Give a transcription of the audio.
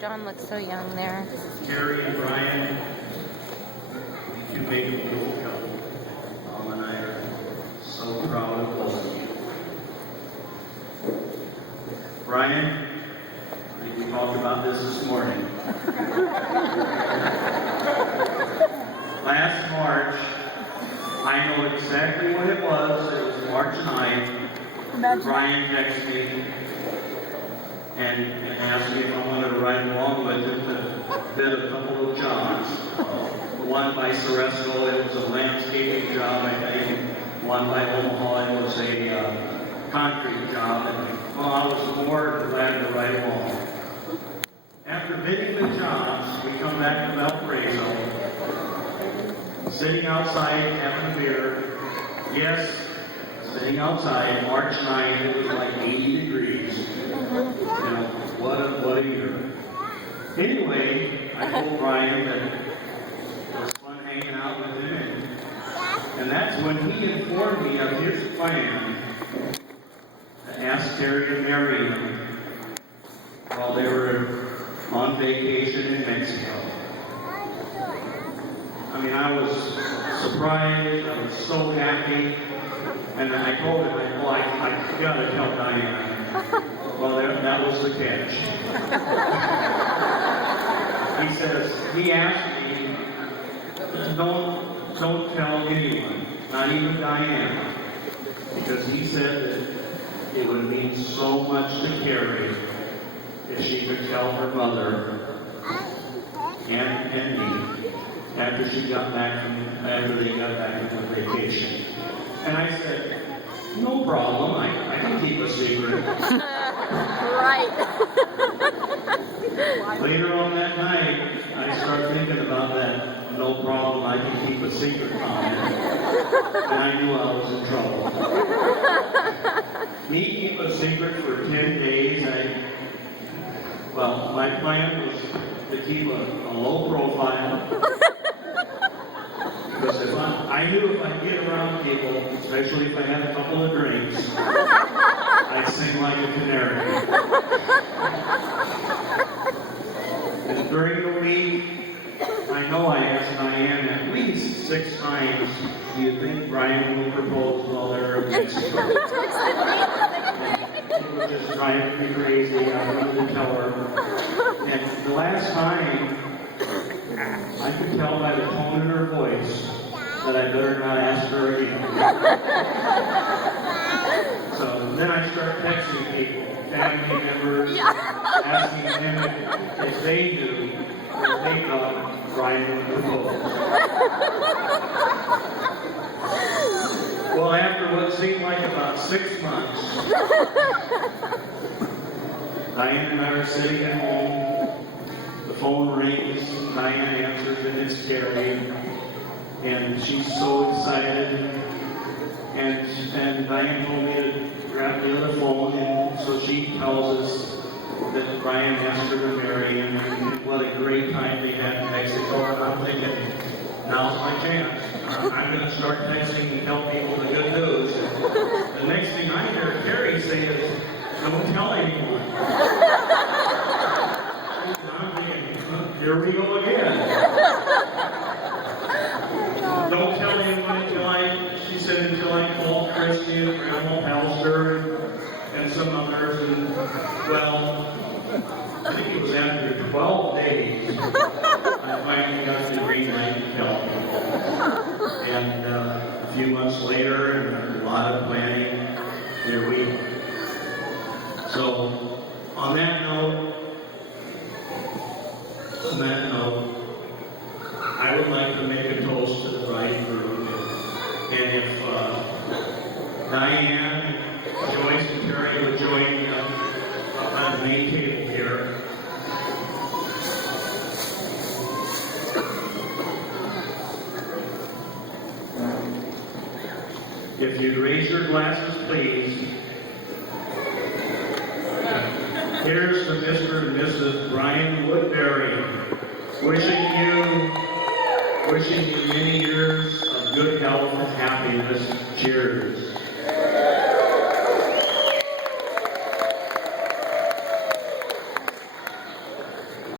John looks so young there. Terry and Brian, you make a beautiful couple. Mom and I are so proud of both of you. Brian, we talked about this morning. Last March, I know exactly when it was. It was March 9th. Brian texted me and asked me if I wanted to ride along with him to bid a couple of jobs. One by Ceresco, it was a landscaping job, I think. One by Omaha, it was a concrete job. And, well, I was more than glad to ride along. After bidding the jobs, we come back to Valparaiso, sitting outside having a beer. Yes, sitting outside, March 9th, it was like 80 degrees. You know, what a year. Anyway, I told Brian that it was fun hanging out with him, and that's when he informed me of his plan to ask Terry to marry him while they were on vacation in Mexico. I mean, I was surprised, I was so happy, and I told him, I gotta tell Diane. Well, that was the catch. He asked me, don't tell anyone, not even Diane, because he said that it would mean so much to Carrie if she could tell her mother and me after they got back from the vacation. And I said, no problem, I can keep a secret. Right. Later on that night, I started thinking about that no problem, I can keep a secret comment. And I knew I was in trouble. Me keep a secret for 10 days, my plan was to keep a low profile. Because I knew if I get around people, especially if I had a couple of drinks, I'd sing like a canary. And during the week, I know I asked Diane at least 6 times, do you think Brian will propose while they're in Mexico? It was just driving me crazy. I wanted to tell her. And the last time, I could tell by the tone in her voice that I better not ask her again. So then I start texting people, family members, asking them if they knew, if they thought Brian would propose. Well, after what seemed like about 6 months, Diane and I are sitting at home. The phone rings, Diane answers, and it's Terry. And she's so excited. And Diane told me to grab the other phone, and so she tells us that Brian asked her to marry him, and what a great time they had in Mexico. And I'm thinking, now's my chance. I'm going to start texting and tell people the good news. And the next thing I hear Terry say is, don't tell anyone. I'm thinking, here we go again. Don't tell anyone until I call Christy and Grandma Palster and some others. And, well, I think it was after 12 days, I finally got the green light to tell people. And a few months later, and a lot of planning, here we are. So, on that note, I would like to make a toast to the bride and groom. And if Diane, Joyce, and Terry would join me up on the main table here. If you'd raise your glasses, please. Here's to Mr. and Mrs. Brian Woodbury, wishing you many years of good health and happiness. Cheers.